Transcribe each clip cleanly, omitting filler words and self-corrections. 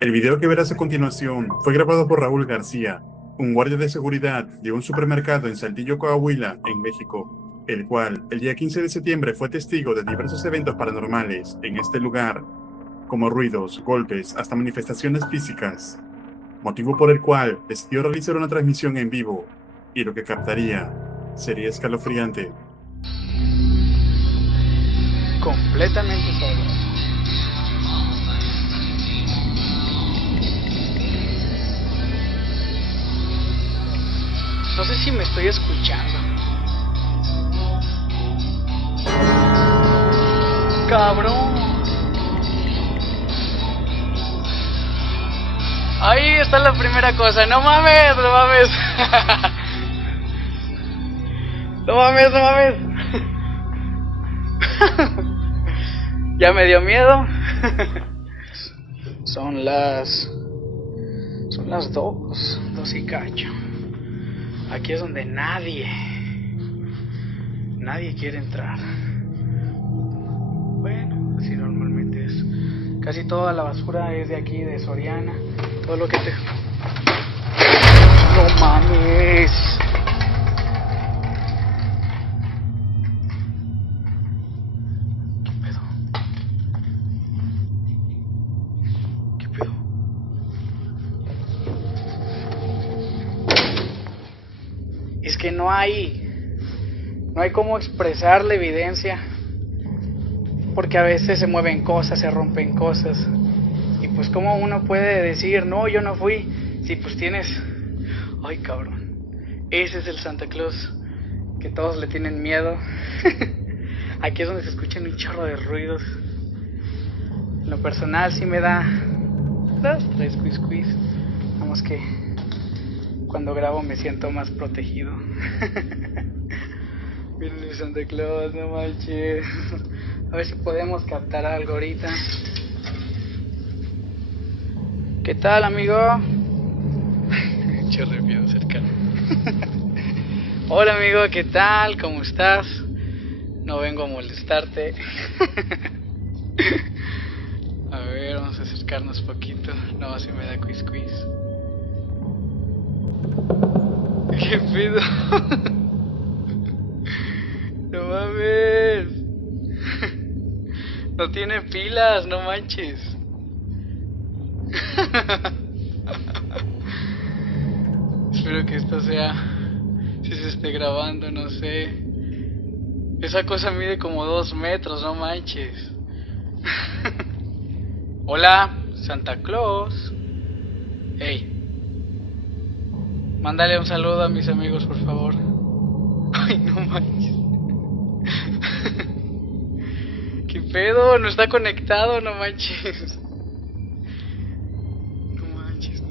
El video que verás a continuación fue grabado por Raúl García, un guardia de seguridad de un supermercado en Saltillo, Coahuila, en México, el cual el día 15 de septiembre fue testigo de diversos eventos paranormales en este lugar, como ruidos, golpes, hasta manifestaciones físicas, motivo por el cual decidió realizar una transmisión en vivo, y lo que captaría sería escalofriante. Completamente solo. No sé si me estoy escuchando. Cabrón. Ahí está la primera cosa. No mames, no mames. No mames, no mames. Ya me dio miedo. Son las 2 y cacho. Aquí es donde nadie quiere entrar. Bueno, así normalmente es. Casi toda la basura es de aquí, de Soriana. Todo lo que te... ¡No mames! ¿Qué pedo? ¿Qué pedo? Es que no hay cómo expresar la evidencia, porque a veces se mueven cosas, se rompen cosas, y pues cómo uno puede decir, no, yo no fui, si pues tienes... Ay, cabrón, ese es el Santa Claus que todos le tienen miedo. Aquí es donde se escuchan un chorro de ruidos. En lo personal sí me da 2, 3 quiz. Vamos que cuando grabo me siento más protegido. Miren el Santa Claus, no manches. A ver si podemos captar algo ahorita. ¿Qué tal, amigo? Chorro de miedo cercano. Hola, amigo, ¿qué tal? ¿Cómo estás? No vengo a molestarte. A ver, vamos a acercarnos poquito. No, así me da quiz. ¿Qué pedo? No mames. No tiene pilas, no manches. Espero que esto sea... Si se esté grabando, no sé. Esa cosa mide como 2 metros, no manches. Hola, Santa Claus. Hey, mándale un saludo a mis amigos, por favor. Ay, no manches. ¿Qué pedo? No está conectado, no manches. No manches.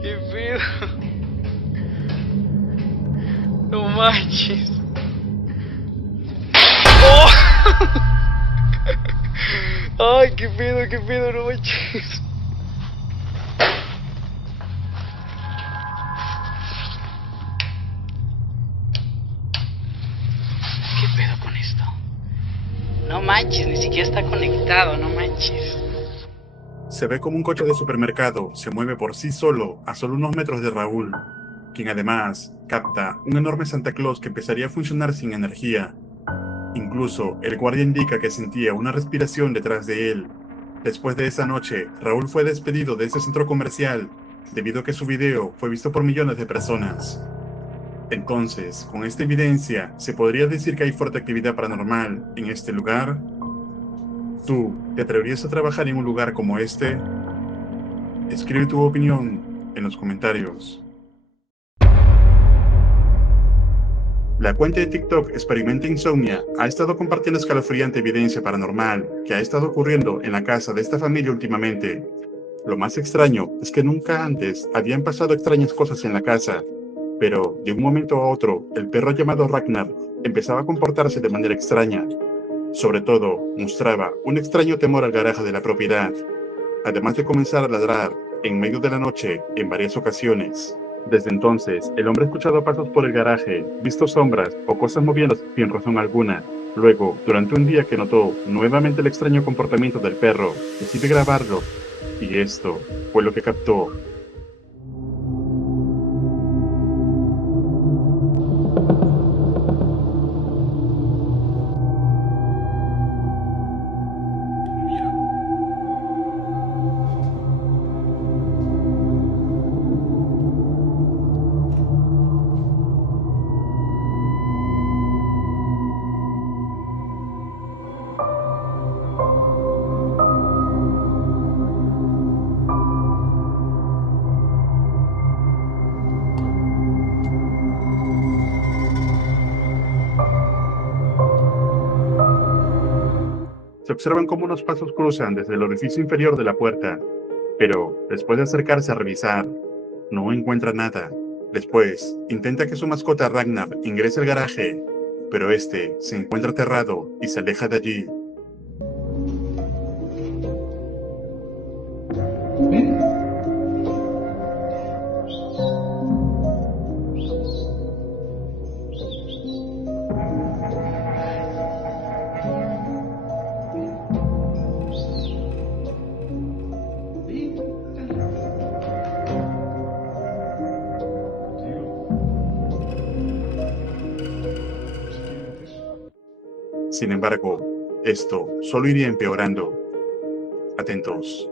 ¿Qué pedo? No manches. ¡Oh! Ay, qué pedo, no manches. ¿Qué pedo con esto? No manches, ni siquiera está conectado, no manches. Se ve como un coche de supermercado se mueve por sí solo a solo unos metros de Raúl, quien además capta un enorme Santa Claus que empezaría a funcionar sin energía. Incluso el guardia indica que sentía una respiración detrás de él. Después de esa noche, Raúl fue despedido de ese centro comercial debido a que su video fue visto por millones de personas. Entonces, con esta evidencia, ¿se podría decir que hay fuerte actividad paranormal en este lugar? ¿Tú te atreverías a trabajar en un lugar como este? Escribe tu opinión en los comentarios. La cuenta de TikTok Experimenta Insomnia ha estado compartiendo escalofriante evidencia paranormal que ha estado ocurriendo en la casa de esta familia últimamente. Lo más extraño es que nunca antes habían pasado extrañas cosas en la casa, pero de un momento a otro el perro llamado Ragnar empezaba a comportarse de manera extraña. Sobre todo, mostraba un extraño temor al garaje de la propiedad, además de comenzar a ladrar en medio de la noche en varias ocasiones. Desde entonces, el hombre ha escuchado pasos por el garaje, visto sombras o cosas moviéndose sin razón alguna. Luego, durante un día que notó nuevamente el extraño comportamiento del perro, decide grabarlo, y esto fue lo que captó. Se observan cómo unos pasos cruzan desde el orificio inferior de la puerta, pero después de acercarse a revisar, no encuentra nada. Después, intenta que su mascota Ragnar ingrese al garaje, pero este se encuentra aterrado y se aleja de allí. Sin embargo, esto solo iría empeorando. Atentos.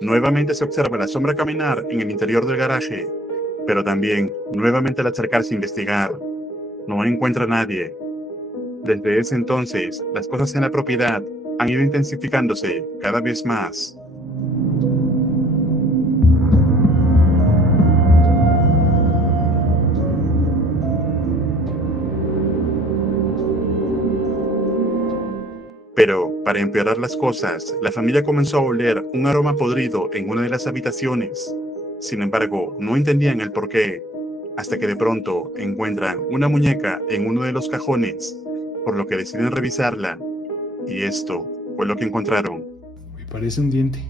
Nuevamente se observa la sombra caminar en el interior del garaje, pero también, nuevamente al acercarse a investigar, no encuentra a nadie. Desde ese entonces, las cosas en la propiedad han ido intensificándose cada vez más. Pero, para empeorar las cosas, la familia comenzó a oler un aroma podrido en una de las habitaciones. Sin embargo, no entendían el porqué, hasta que de pronto encuentran una muñeca en uno de los cajones, por lo que deciden revisarla, y esto fue lo que encontraron. Me parece un diente.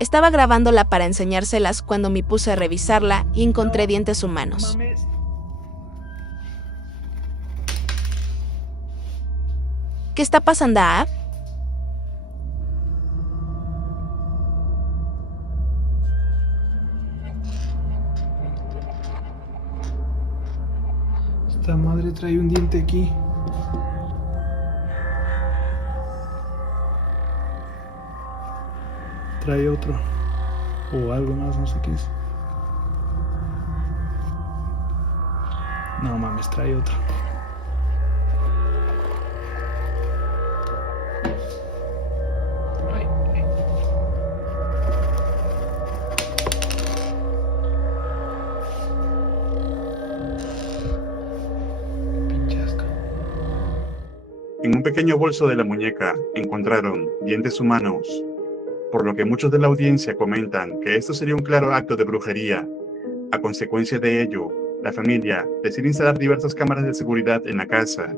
Estaba grabándola para enseñárselas cuando me puse a revisarla y encontré dientes humanos. ¿Qué está pasando, Ab? Esta madre trae un diente aquí. Trae otro. O algo más, no sé qué es. No mames, trae otro. En un pequeño bolso de la muñeca encontraron dientes humanos, por lo que muchos de la audiencia comentan que esto sería un claro acto de brujería. A consecuencia de ello, la familia decide instalar diversas cámaras de seguridad en la casa,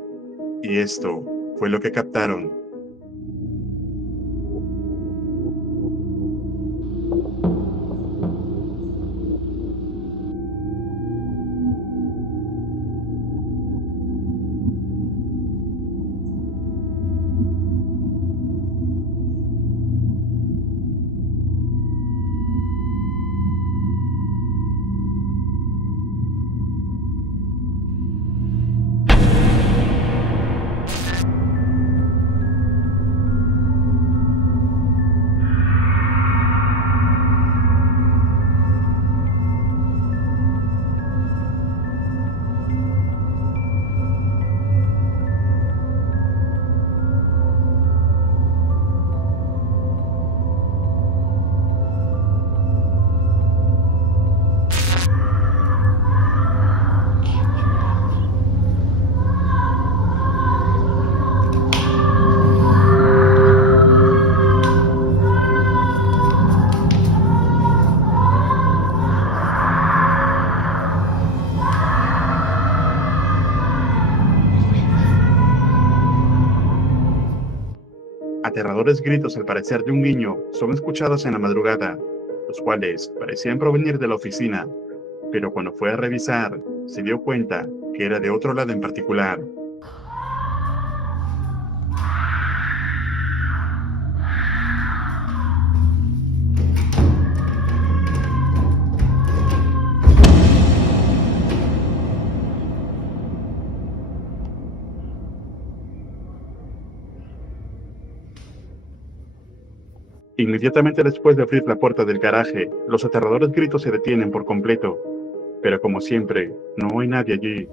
y esto fue lo que captaron. Aterradores gritos al parecer de un niño son escuchados en la madrugada, los cuales parecían provenir de la oficina, pero cuando fue a revisar, se dio cuenta que era de otro lado en particular. Inmediatamente después de abrir la puerta del garaje, los aterradores gritos se detienen por completo, pero como siempre, no hay nadie allí.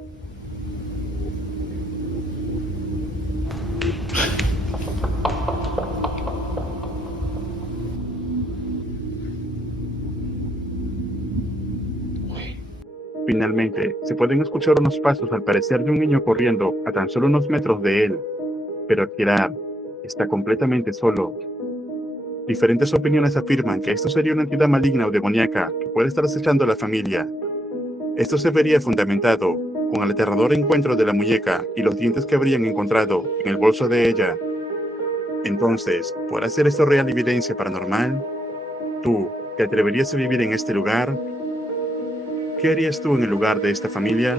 Finalmente, se pueden escuchar unos pasos al parecer de un niño corriendo a tan solo unos metros de él, pero Gerard está completamente solo. Diferentes opiniones afirman que esto sería una entidad maligna o demoníaca que puede estar acechando a la familia. Esto se vería fundamentado con el aterrador encuentro de la muñeca y los dientes que habrían encontrado en el bolso de ella. Entonces, ¿podrá ser esto real evidencia paranormal? ¿Tú te atreverías a vivir en este lugar? ¿Qué harías tú en el lugar de esta familia?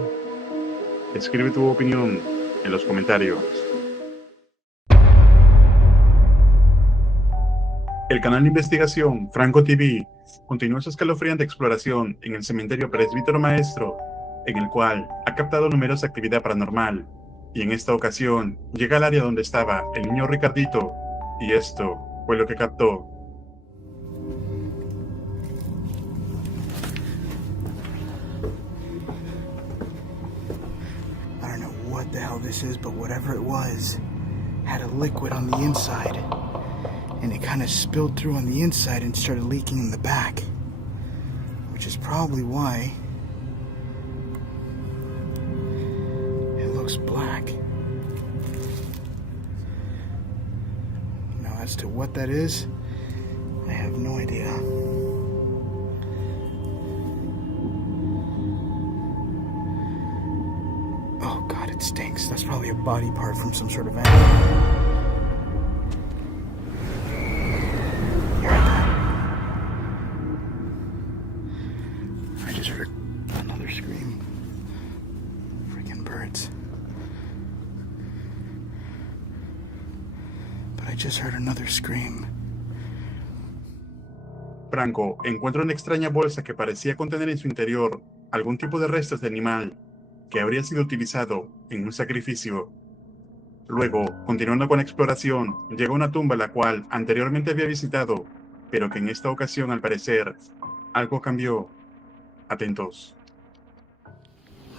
Escribe tu opinión en los comentarios. El canal de investigación Franco TV continúa su escalofriante exploración en el cementerio Presbítero Maestro, en el cual ha captado numerosa actividad paranormal, y en esta ocasión llega al área donde estaba el niño Ricardito, y esto fue lo que captó. I don't know what the hell this is, but whatever it was had a liquid on the inside. And it kind of spilled through on the inside and started leaking in the back. Which is probably why it looks black. Now, as to what that is, I have no idea. Oh God, it stinks. That's probably a body part from some sort of animal. I just heard another scream. Franco encuentra una extraña bolsa que parecía contener en su interior algún tipo de restos de animal que habría sido utilizado en un sacrificio. Luego, continuando con la exploración, llega a una tumba la cual anteriormente había visitado, pero que en esta ocasión, al parecer, algo cambió. Atentos.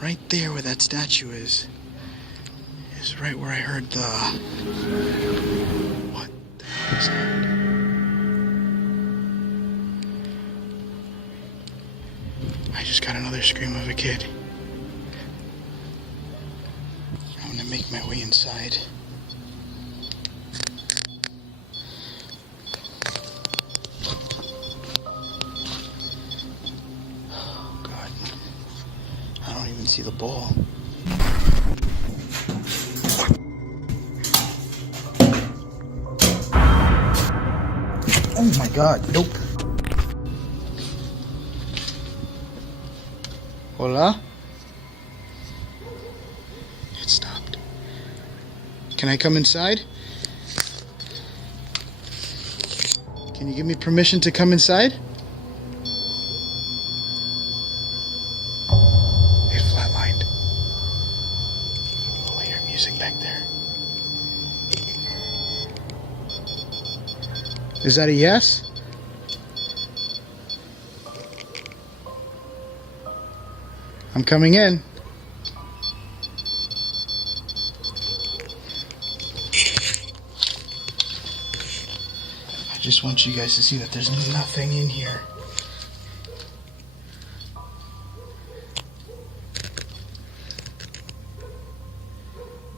Right there where that statue is right where I heard the... What the hell is that? I just got another scream of a kid. I'm gonna make my way inside. Oh God. I don't even see the ball. Oh my God, nope. Hola? It stopped. Can I come inside? Can you give me permission to come inside? It flatlined. Oh, I hear music back there. Is that a yes? I'm coming in. I just want you guys to see that there's nothing in here.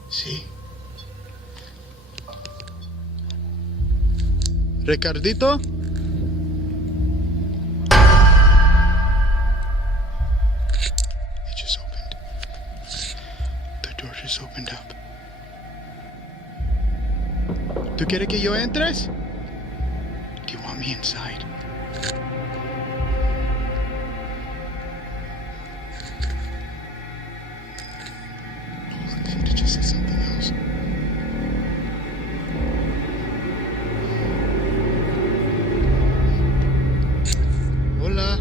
See? Ricardito? It just opened. The door just opened up. ¿Tú quieres que yo entres? Do you want me inside? It just said something else. Hola.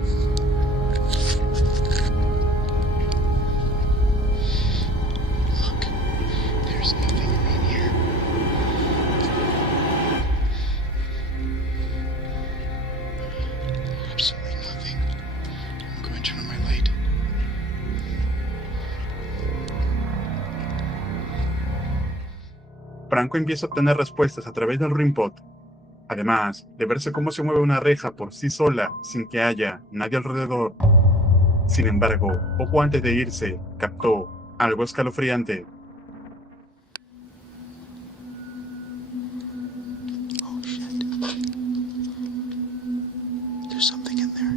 Look, there's nothing in here. Absolutely nothing. I'm going to turn on my light. Franco empieza a obtener respuestas a través del REM-pod, además de verse cómo se mueve una reja por sí sola sin que haya nadie alrededor. Sin embargo, poco antes de irse, captó algo escalofriante. Oh shit. There's something in there.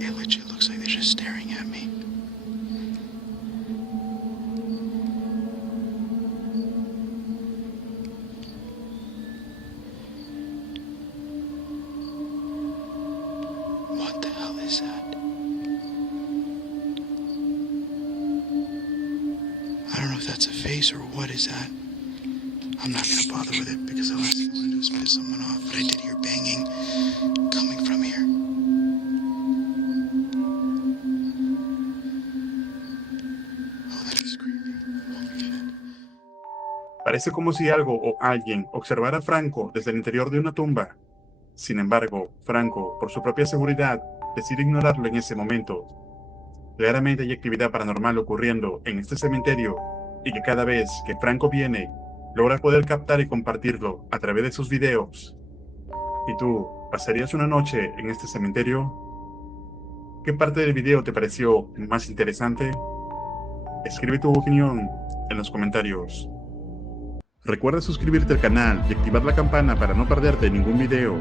It legit looks like they're just staring at me. What the hell is that? I don't know if that's a face or what is that. I'm not gonna bother with it because the last thing I want to do is piss someone off, but I did hear banging coming from here. Oh, that is creepy. Holy shit. Parece como si algo o alguien observara a Franco desde el interior de una tumba. Sin embargo, Franco, por su propia seguridad, decide ignorarlo en ese momento. Claramente hay actividad paranormal ocurriendo en este cementerio y que cada vez que Franco viene, logra poder captar y compartirlo a través de sus videos. ¿Y tú, pasarías una noche en este cementerio? ¿Qué parte del video te pareció más interesante? Escribe tu opinión en los comentarios. Recuerda suscribirte al canal y activar la campana para no perderte ningún video.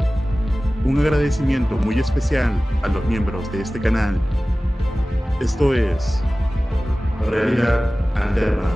Un agradecimiento muy especial a los miembros de este canal. Esto es Realidad Alterna.